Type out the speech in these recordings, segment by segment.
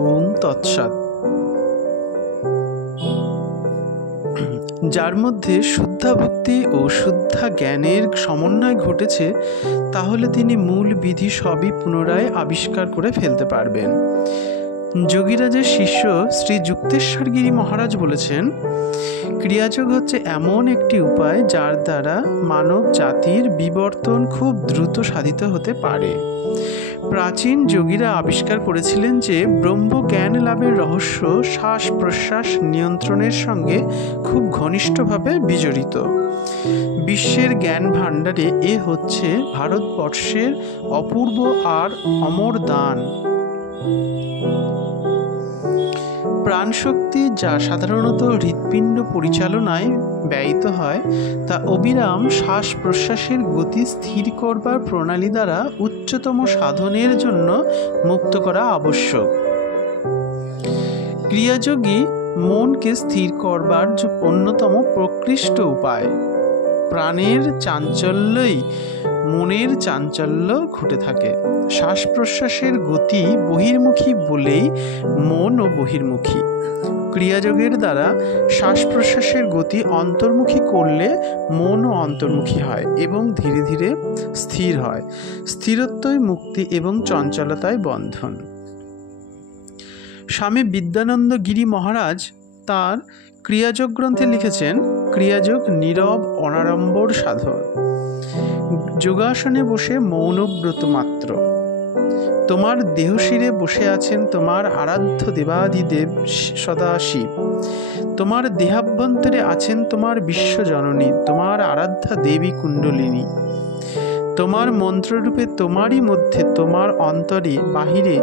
ওম তৎসৎ। যার মধ্যে শুদ্ধা ভক্তি ও শুদ্ধা জ্ঞানের সমন্বয় ঘটেছে, তাহলে তিনি মূল বিধি সবই পুনরায় আবিষ্কার করে ফেলতে পারবেন। যোগীরাজের শিষ্য শ্রী যুক্তেশ্বর গিরি মহারাজ বলেছেন, ক্রিয়াযোগ হচ্ছে এমন একটি উপায় যার দ্বারা মানব জাতির বিবর্তন খুব দ্রুত সাধিত হতে পারে। প্রাচীন যোগীরা আবিষ্কার করেছিলেন যে ব্রহ্ম জ্ঞান লাভের রহস্য শ্বাস প্রশ্বাস নিয়ন্ত্রণের সঙ্গে খুব ঘনিষ্ঠভাবে বিজড়িত। বিশ্বের জ্ঞান ভাণ্ডারে এ হচ্ছে ভারতবর্ষের অপূর্ব আর অমর দান। প্রাণশক্তি যা সাধারণত হৃৎপিণ্ড পরিচালনায় ব্যয়িত হয়, তা অবিরাম শ্বাস প্রশ্বাসের গতি স্থির করবার প্রণালী দ্বারা উচ্চতম সাধনের জন্য মুক্ত করা আবশ্যক। ক্রিয়াযোগী মনকে স্থির করবার যে অন্যতম প্রকৃষ্ট উপায়। প্রাণের চাঞ্চল্যই মনের চাঞ্চল্য ঘটে থাকে। শ্বাস প্রশ্বাসের গতি বহির্মুখী বলেই মনও বহির্মুখী। ক্রিয়াযোগের দ্বারা শ্বাস প্রশ্বাসের গতি অন্তর্মুখী করলে মনও অন্তর্মুখী হয় এবং ধীরে ধীরে স্থির হয়। স্থিরত্বই মুক্তি এবং চঞ্চলতায় বন্ধন। স্বামী বিদ্যানন্দ গিরি মহারাজ তাঁর ক্রিয়াযোগ গ্রন্থে লিখেছেন, ক্রিয়াযোগ নীরব অনাড়ম্বর সাধন, যোগাসনে বসে মৌনব্রত মাত্র। তোমার দেহশিরে বসে আছেন তোমার আরাধ্য দেবাদিদেব সদাশিব। তোমার দেহাভ্যন্তরে আছেন তোমার বিশ্বজননী, তোমার আরাধ্যা দেবী কুণ্ডলিনী। তোমার মন্ত্ররূপে তোমারই মধ্যে, তোমার অন্তরে বাহিরে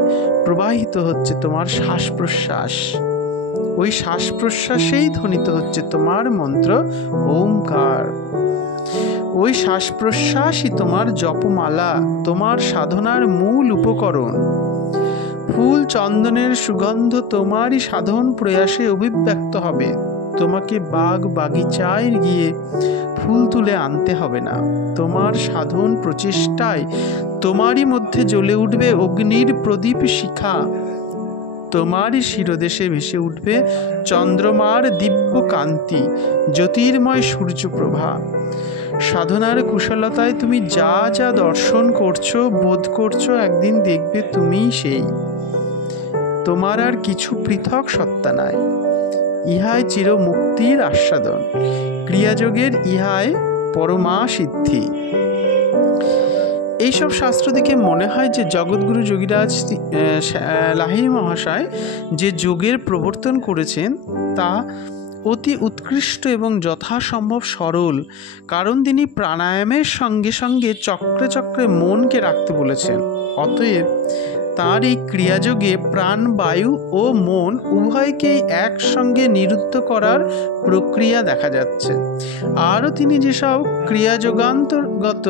প্রবাহিত হচ্ছে তোমার শ্বাস প্রশ্বাস। ওই শ্বাস প্রশ্বাসেই ধ্বনিত হচ্ছে তোমার মন্ত্র ওমকার। ওই শ্বাস প্রশ্বাসই তোমার জপমালা, তোমার সাধনার মূল উপকরণ। ফুল চন্দনের সুগন্ধ তোমারই সাধন প্রয়াসে অভিব্যক্ত হবে। তোমাকে বাগ বাগিচায় গিয়ে ফুল তুলে আনতে হবে না। তোমার সাধন প্রচেষ্টায় তোমারই মধ্যে জ্বলে উঠবে অগ্নির প্রদীপ শিখা। তোমারই শিরদেশে ভেসে উঠবে চন্দ্রমার দিব্য কান্তি, জ্যোতির্ময় সূর্যপ্রভা। সাধনার কুশলতায় তুমি যা যা দর্শন করছো, বোধ করছো, একদিন দেখবে তুমিই সেই। তোমার আর কিছু পৃথক সত্তা নাই। ইহাই চির মুক্তির আস্বাদন। ক্রিয়াযোগের ইহাই পরমা সিদ্ধি। এইসব শাস্ত্র দেখে মনে হয় যে জগৎগুরু যোগীরাজ লাহিড়ী মহাশয় যে যোগের প্রবর্তন করেছেন তা অতি উৎকৃষ্ট এবং যথাসম্ভব সরল, কারণ তিনি প্রাণায়ামের সঙ্গে সঙ্গে চক্রে চক্রে মনকে রাখতে বলেছেন। অতএব তাঁর এই ক্রিয়াযোগে প্রাণবায়ু ও মন উভয়কেই একসঙ্গে নিরুদ্ধ করার প্রক্রিয়া দেখা যাচ্ছে। আরও তিনি যেসব ক্রিয়াযোগান্তর্গত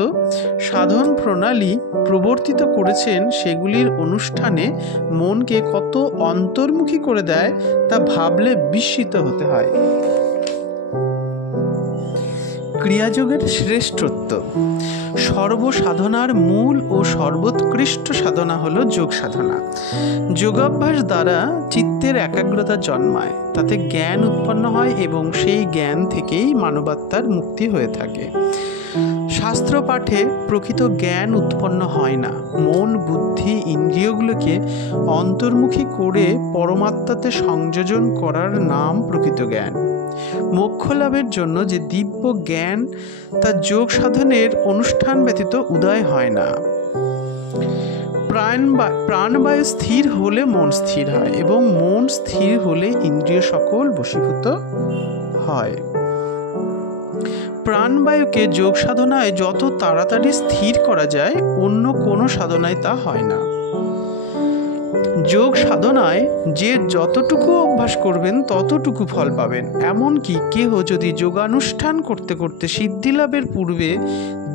সাধন প্রণালী প্রবর্তিত করেছেন, সেগুলির অনুষ্ঠানে মনকে কত অন্তর্মুখী করে দেয় তা ভাবলে বিস্মিত হতে হয়। ক্রিয়াযোগের শ্রেষ্ঠত্ব। সর্বসাধনার মূল ও সর্বোৎকৃষ্ট সাধনা হলো যোগ সাধনা। যোগাভ্যাস দ্বারা চিত্তের একাগ্রতা জন্মায়, তাতে জ্ঞান উৎপন্ন হয় এবং সেই জ্ঞান থেকেই মানবাত্মার মুক্তি হয়ে থাকে। শাস্ত্র পাঠে প্রকৃত জ্ঞান উৎপন্ন হয় না। মন বুদ্ধি ইন্দ্রিয়গুলোকে অন্তর্মুখী করে পরমাত্মাতে সংযোজন করার নাম প্রকৃত জ্ঞান। মোক্ষ লাভের জন্য যে দিব্য জ্ঞান, তা যোগ সাধনের অনুষ্ঠান ব্যতীত উদয় হয় না। প্রাণবায়ু স্থির হলে মন স্থির হয় এবং মন স্থির হলে ইন্দ্রিয় সকল বশীভূত হয়। প্রাণবায়ুকে যোগ সাধনায় যত তাড়াতাড়ি স্থির করা যায়, অন্য কোনো সাধনায় তা হয় না। যোগ সাধনায় যে যতটুকু অভ্যাস করবেন ততটুকু ফল পাবেন। এমনকি কেহ যদি যোগানুষ্ঠান করতে করতে সিদ্ধি লাভের পূর্বে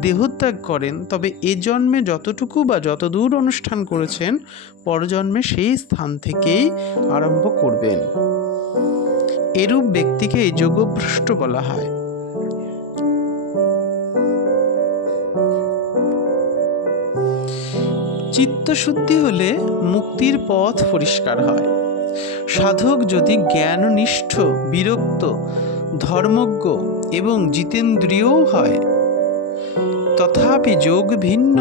দেহত্যাগ করেন, তবে এ জন্মে যতটুকু বা যতদূর অনুষ্ঠান করেছেন, পরজন্মে সেই স্থান থেকেই আরম্ভ করবেন। এরূপ ব্যক্তিকে যোগভ্রষ্ট বলা হয়। চিত্তশুদ্ধি হলে মুক্তির পথ পরিষ্কার হয়। সাধক যদি জ্ঞাননিষ্ঠ, বিরক্ত, ধর্মজ্ঞ এবং জিতেন্দ্রিয়ও হয়, তথাপি যোগ ভিন্ন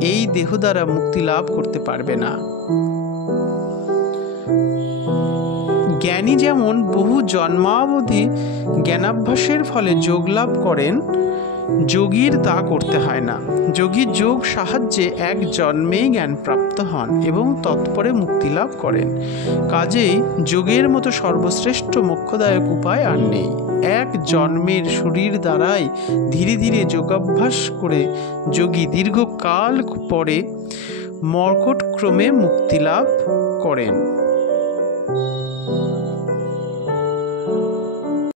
এই দেহ দ্বারা মুক্তি লাভ করতে পারবে না। জ্ঞানী যেমন বহু জন্মাবধি জ্ঞানাভ্যাসের ফলে যোগ লাভ করেন, যোগীর তা করতে হয় না। যোগী যোগ সাহায্যে এক জন্মেই জ্ঞান প্রাপ্ত হন এবং তৎপরে মুক্তি লাভ করেন। কাজেই যোগের মতো সর্বশ্রেষ্ঠ মোক্ষদায়ক উপায় আর নেই। এক জন্মের শরীর দ্বারাই ধীরে ধীরে যোগাভ্যাস করে যোগী দীর্ঘকাল পরে মর্কট ক্রমে মুক্তি লাভ করেন।